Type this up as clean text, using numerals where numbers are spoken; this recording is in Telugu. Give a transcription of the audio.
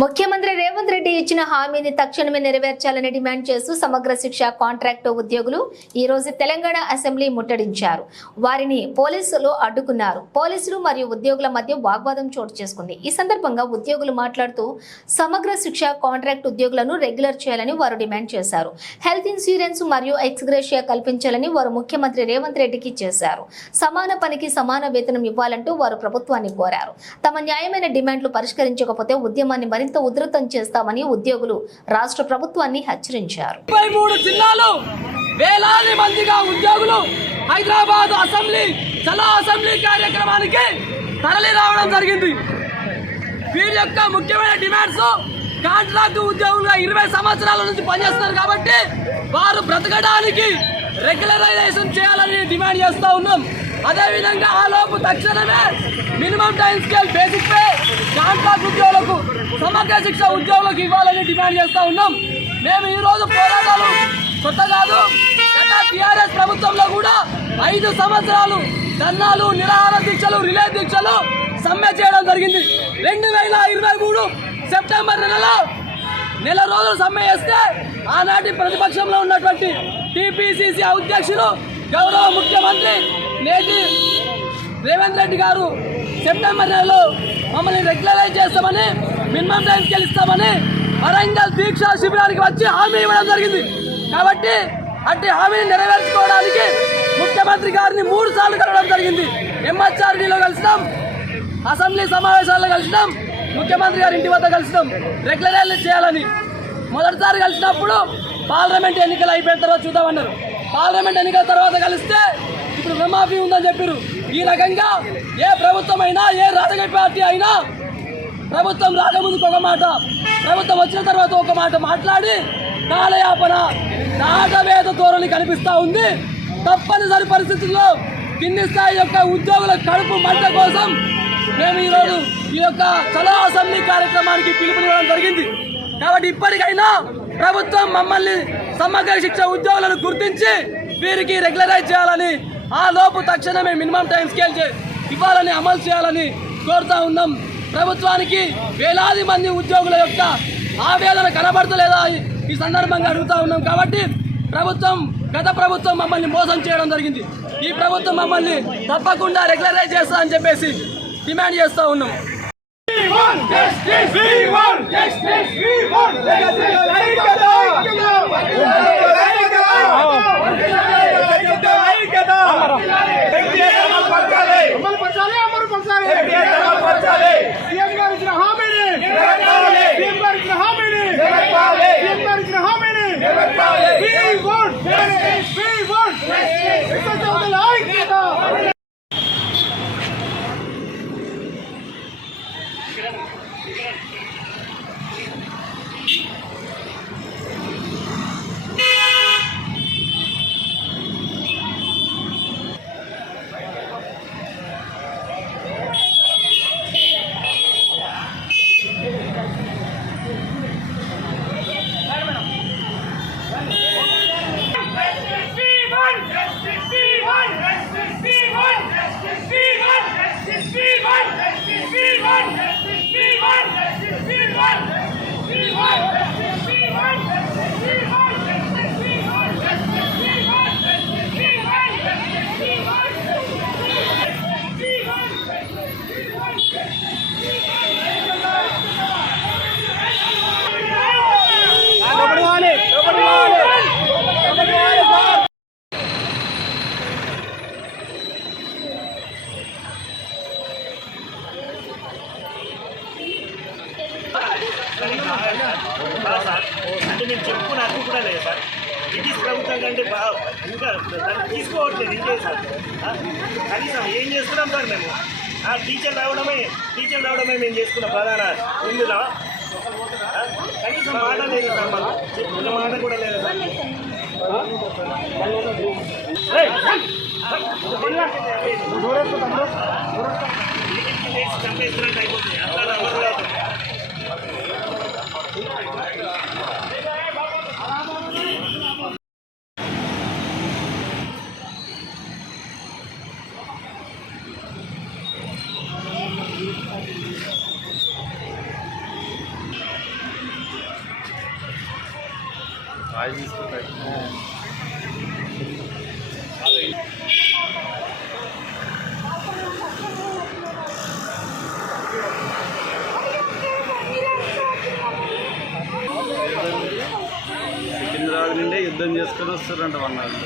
ముఖ్యమంత్రి రేవంత్ రెడ్డి ఇచ్చిన హామీని తక్షణమే నెరవేర్చాలని డిమాండ్ చేస్తూ సమగ్ర శిక్ష కాంట్రాక్టు ఉద్యోగులు ఈ రోజు తెలంగాణ అసెంబ్లీ ముట్టడించారు. వారిని పోలీసులు అడ్డుకున్నారు. పోలీసులు మరియు ఉద్యోగుల మధ్య వాగ్వాదం చోటు చేసుకుంది. ఈ సందర్భంగా ఉద్యోగులు మాట్లాడుతూ సమగ్ర శిక్ష కాంట్రాక్ట్ ఉద్యోగులను రెగ్యులర్ చేయాలని వారు డిమాండ్ చేశారు. హెల్త్ ఇన్సూరెన్స్ మరియు ఎక్స్గ్రేషియా కల్పించాలని వారు ముఖ్యమంత్రి రేవంత్ రెడ్డికి చేశారు. సమాన పనికి సమాన వేతనం ఇవ్వాలంటూ వారు ప్రభుత్వాన్ని కోరారు. తమ న్యాయమైన డిమాండ్లు పరిష్కరించకపోతే ఉద్యమాన్ని మరింత ఉధృతం చేస్తామని ఉద్యోగులు రాష్ట్ర ప్రభుత్వాన్ని హెచ్చరించారు. 23 జిల్లాలు వేలాది మందిగా ఉద్యోగులు హైదరాబాద్ అసెంబ్లీ చలో అసెంబ్లీ కార్యక్రమానికి తరలి రావడం జరిగింది. వీరి యొక్క ముఖ్యమైన డిమాండ్స్ కాంట్రాక్టు ఉద్యోగులుగా 20 సంవత్సరాల నుంచి పనిచేస్తున్నారు కాబట్టి వారు బ్రతకడానికి రెగ్యులరైజేషన్ చేయాలని డిమాండ్ చేస్తూ ఉన్నాం. అదేవిధంగా ఆ లోపు తక్షణమే minimum time scale basic pay contract ఉద్యోగులకు సమగ్ర శిక్ష ఉద్యోగులకు ఇవ్వాలని డిమాండ్ చేస్తూ ఉన్నాం. మేము ఈరోజు పోరాటాలు కొత్త కాదు. గత టీఆర్ఎస్ ప్రభుత్వంలో కూడా 5 సంవత్సరాలు ధర్నాలు, నిరాహార దీక్షలు, రిలే దీక్షలు సమ్మె చేయడం జరిగింది. 2023 సెప్టెంబర్ నెల రోజులు సమ్మె చేస్తే ఆనాటి ప్రతిపక్షంలో ఉన్నటువంటి టీపీసీసీ అధ్యక్షులు గౌరవ ముఖ్యమంత్రి నేటి రేవంత్ రెడ్డి గారు సెప్టెంబర్ నెలలో మమ్మల్ని రెగ్యులరైజ్ చేస్తామని, మినిమం టైం గెలుస్తామని వరంగల్ దీక్ష శిబిరానికి వచ్చి హామీ ఇవ్వడం జరిగింది. కాబట్టి అట్టి హామీని నెరవేర్చుకోవడానికి ముఖ్యమంత్రి గారిని 3 సార్లు కలవడం జరిగింది. ఎంహెచ్ఆర్డీలో కలిసినాం, అసెంబ్లీ సమావేశాల్లో కలిసినాం, ముఖ్యమంత్రి గారి ఇంటి వద్ద కలిసినాం రెగ్యులరైజ్ చేయాలని. మొదటిసారి కలిసినప్పుడు పార్లమెంట్ ఎన్నికలు అయిపోయిన తర్వాత చూద్దామన్నారు. పార్లమెంట్ ఎన్నికల తర్వాత కలిస్తే ఇప్పుడు రుణమాఫీ ఉందని చెప్పారు. ఈ రకంగా ఏ ప్రభుత్వం అయినా, ఏ రాజకీయ పార్టీ అయినా ప్రభుత్వం రాకముందుకు ఒక మాట, ప్రభుత్వం వచ్చిన తర్వాత ఒక మాట మాట్లాడి కాలయాపన, నాటవేద ధోరణి కనిపిస్తూ ఉంది. తప్పనిసరి పరిస్థితుల్లో కింది స్థాయి యొక్క ఉద్యోగుల కడుపు మంట కోసం మేము ఈరోజు ఈ యొక్క చలో అసెంబ్లీ కార్యక్రమానికి పిలుపునివ్వడం జరిగింది. కాబట్టి ఇప్పటికైనా ప్రభుత్వం మమ్మల్ని సమగ్ర శిక్ష ఉద్యోగులను గుర్తించి వీరికి రెగ్యులరైజ్ చేయాలని, ఆ లోపు తక్షణమే మినిమం టైం స్కేల్ ఇవ్వాలని, అమలు చేయాలని కోరుతా ఉన్నాం. ప్రభుత్వానికి వేలాది మంది ఉద్యోగుల యొక్క ఆవేదన కనబడతలేదా ఈ సందర్భంగా అడుగుతా ఉన్నాం. కాబట్టి గత ప్రభుత్వం మమ్మల్ని మోసం చేయడం జరిగింది. ఈ ప్రభుత్వం మమ్మల్ని తప్పకుండా రెగ్యులరైజ్ చేస్తా అని చెప్పేసి డిమాండ్ చేస్తూ ఉన్నాం. అంటే నేను చెప్పుకున్న అది కూడా లేదు సార్. బ్రిటిష్ ప్రభుత్వం కంటే ఇంకా తీసుకోవట్లేదు ఇంకే సార్. కనీసం ఏం చేస్తున్నాం సార్ మేము? టీచర్ రావడమే మేము చేసుకున్న ప్రధాన ఇందులో కనీసం మాట లేదు సార్. మనం చెప్పుకున్న మాట కూడా లేదు సార్. చంపేస్తున్నట్టు అయిపోతుంది. అట్లా అమలు కాదు. సికింద్రాబాద్ నుండి యుద్ధం చేసుకొని వస్తారంట వాళ్ళు.